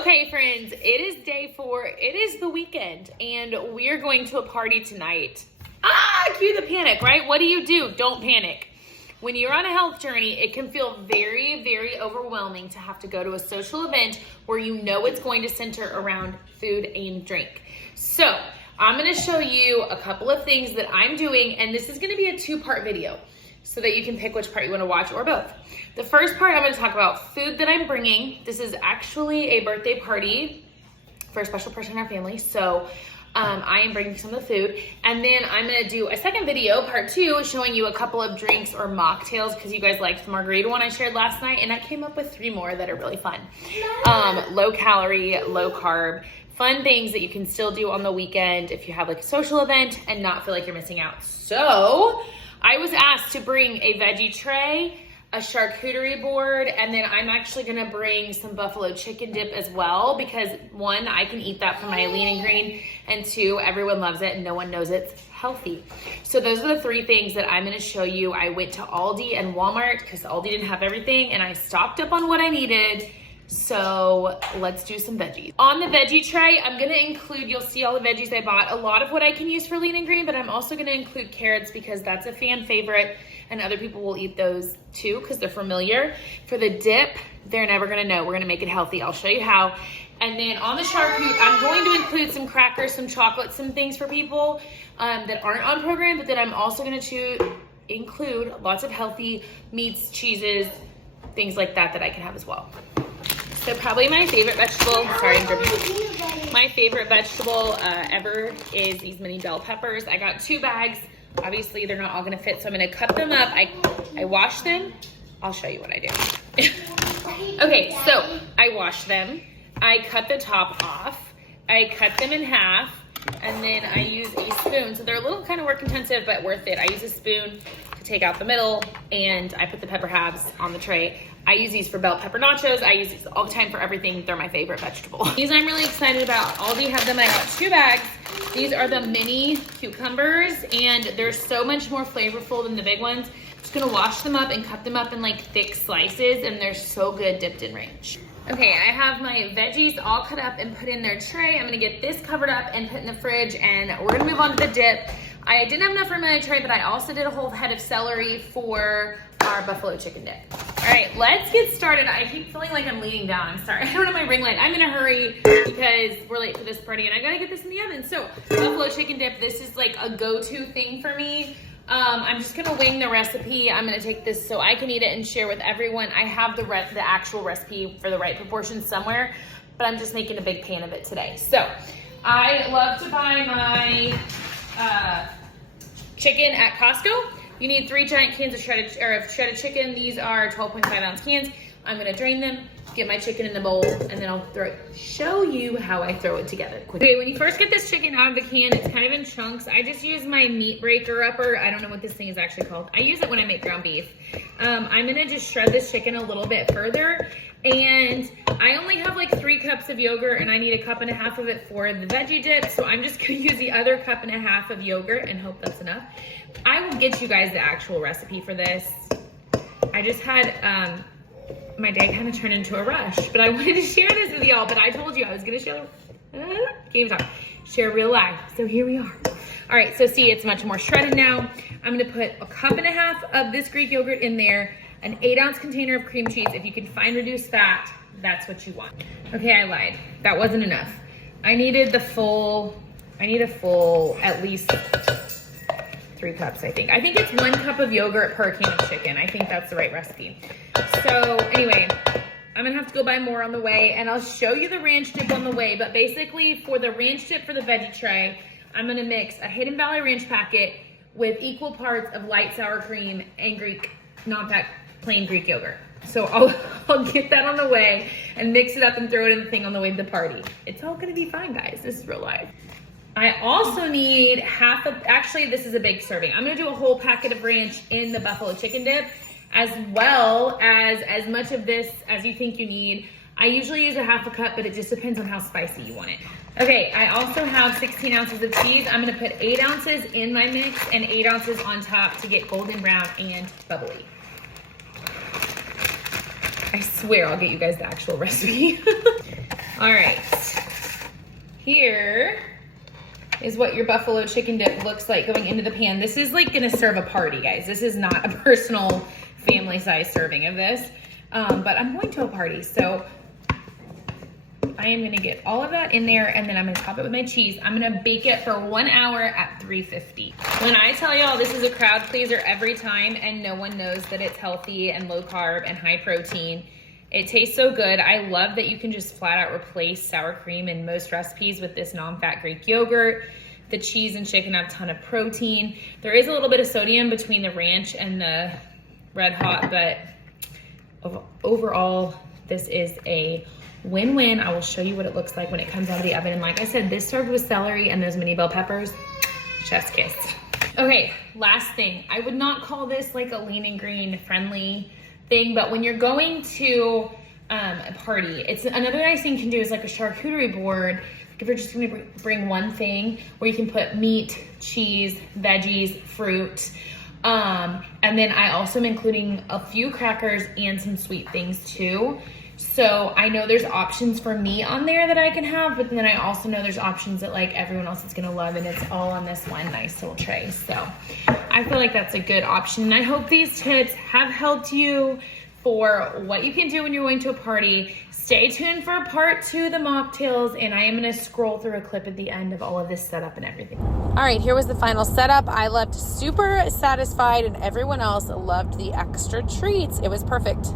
Okay, friends, it is day 4. It is the weekend, and we are going to a party tonight. Cue the panic, right? What do? Don't panic. When you're on a health journey, it can feel very, very overwhelming to have to go to a social event where you know it's going to center around food and drink. So I'm going to show you a couple of things that I'm doing, and this is going to be a 2-part video so that you can pick which part you want to watch or both. The first part, I'm going to talk about food that I'm bringing. This is actually a birthday party for a special person in our family, so I am bringing some of the food. And then I'm going to do a second video, part 2, showing you a couple of drinks or mocktails because you guys liked the margarita one I shared last night, and I came up with 3 more that are really fun. Low calorie, low carb, fun things that you can still do on the weekend if you have like a social event and not feel like you're missing out. So I was asked to bring a veggie tray, a charcuterie board, and then I'm actually gonna bring some buffalo chicken dip as well because 1, I can eat that for my lean and green, and 2, everyone loves it and no one knows it's healthy. So those are the 3 things that I'm gonna show you. I went to Aldi and Walmart because Aldi didn't have everything, and I stocked up on what I needed. So let's do some veggies. On the veggie tray, I'm gonna include, you'll see all the veggies I bought, a lot of what I can use for lean and green, but I'm also gonna include carrots because that's a fan favorite and other people will eat those too because they're familiar. For the dip, they're never gonna know. We're gonna make it healthy. I'll show you how. And then on the charcuterie, I'm going to include some crackers, some chocolate, some things for people that aren't on program, but then I'm also gonna include lots of healthy meats, cheeses, things like that that I can have as well. So probably my favorite vegetable, sorry, I'm dripping. My favorite vegetable ever is these mini bell peppers. I got 2 bags. Obviously, they're not all gonna fit, so I'm gonna cut them up. I wash them. I'll show you what I do. Okay, so I wash them. I cut the top off. I cut them in half, and then I use a spoon. So they're a little kind of work intensive, but worth it. I use a spoon to take out the middle, and I put the pepper halves on the tray. I use these for bell pepper nachos. I use these all the time for everything. They're my favorite vegetable. These I'm really excited about. Aldi have them. I got 2 bags. These are the mini cucumbers, and they're so much more flavorful than the big ones. Just gonna wash them up and cut them up in like thick slices, and they're so good dipped in ranch. Okay, I have my veggies all cut up and put in their tray. I'm gonna get this covered up and put in the fridge, and we're gonna move on to the dip. I didn't have enough room in my tray, but I also did a whole head of celery for our buffalo chicken dip. All right, let's get started. I keep feeling like I'm leaning down. I'm sorry, I don't have my ring light. I'm in a hurry because we're late for this party and I gotta get this in the oven. So buffalo chicken dip, this is like a go-to thing for me. I'm just gonna wing the recipe. I'm gonna take this so I can eat it and share with everyone. I have the actual recipe for the right proportions somewhere, but I'm just making a big pan of it today. So I love to buy my chicken at Costco. You need 3 giant cans of shredded chicken. These are 12.5 ounce cans. I'm gonna drain them, get my chicken in the bowl, and then I'll show you how I throw it together quickly. Okay, when you first get this chicken out of the can, it's kind of in chunks. I just use my meat breaker upper. I don't know what this thing is actually called. I use it when I make ground beef. I'm gonna just shred this chicken a little bit further, and I only have like 3 cups of yogurt, and I need 1.5 cups of it for the veggie dip, so I'm just gonna use the other 1.5 cups of yogurt and hope that's enough. I will get you guys the actual recipe for this. I just had, my day kind of turned into a rush, but I wanted to share this with y'all, but I told you I was gonna share real life, so here we are. All right, so see, it's much more shredded now. I'm gonna put 1.5 cups of this Greek yogurt in there, an 8-ounce container of cream cheese. If you can find reduced fat, that's what you want. Okay, I lied. That wasn't enough. I need a full, at least 3 cups, I think. I think it's 1 cup of yogurt per can of chicken. I think that's the right recipe. So anyway, I'm gonna have to go buy more on the way, and I'll show you the ranch dip on the way, but basically for the ranch dip for the veggie tray, I'm gonna mix a Hidden Valley Ranch packet with equal parts of light sour cream and Greek, non-fat, plain Greek yogurt. So I'll get that on the way and mix it up and throw it in the thing on the way to the party. It's all gonna be fine, guys. This is real life. I also need actually this is a big serving. I'm gonna do a whole packet of ranch in the buffalo chicken dip, as well as much of this as you think you need. I usually use 1/2 cup, but it just depends on how spicy you want it. Okay, I also have 16 ounces of cheese. I'm gonna put 8 ounces in my mix and 8 ounces on top to get golden brown and bubbly. I swear I'll get you guys the actual recipe. All right, here is what your buffalo chicken dip looks like going into the pan. This is like gonna serve a party, guys. This is not a personal family size serving of this, but I'm going to a party, so I am gonna get all of that in there, and then I'm gonna top it with my cheese. I'm gonna bake it for 1 hour at 350. When I tell y'all this is a crowd pleaser every time, and no one knows that it's healthy and low carb and high protein, it tastes so good. I love that you can just flat out replace sour cream in most recipes with this non-fat Greek yogurt. The cheese and chicken have a ton of protein. There is a little bit of sodium between the ranch and the Red Hot, but overall, this is a win-win. I will show you what it looks like when it comes out of the oven. And like I said, this served with celery and those mini bell peppers, chef's kiss. Okay, last thing. I would not call this like a lean and green friendly thing, but when you're going to a party, it's another nice thing you can do is like a charcuterie board. If you're just gonna bring one thing where you can put meat, cheese, veggies, fruit, and then I also am including a few crackers and some sweet things too. So I know there's options for me on there that I can have, but then I also know there's options that like everyone else is gonna love, and it's all on this one nice little tray. So I feel like that's a good option. And I hope these tips have helped you for what you can do when you're going to a party. Stay tuned for part 2 of the mocktails, and I am gonna scroll through a clip at the end of all of this setup and everything. All right, here was the final setup. I left super satisfied, and everyone else loved the extra treats. It was perfect.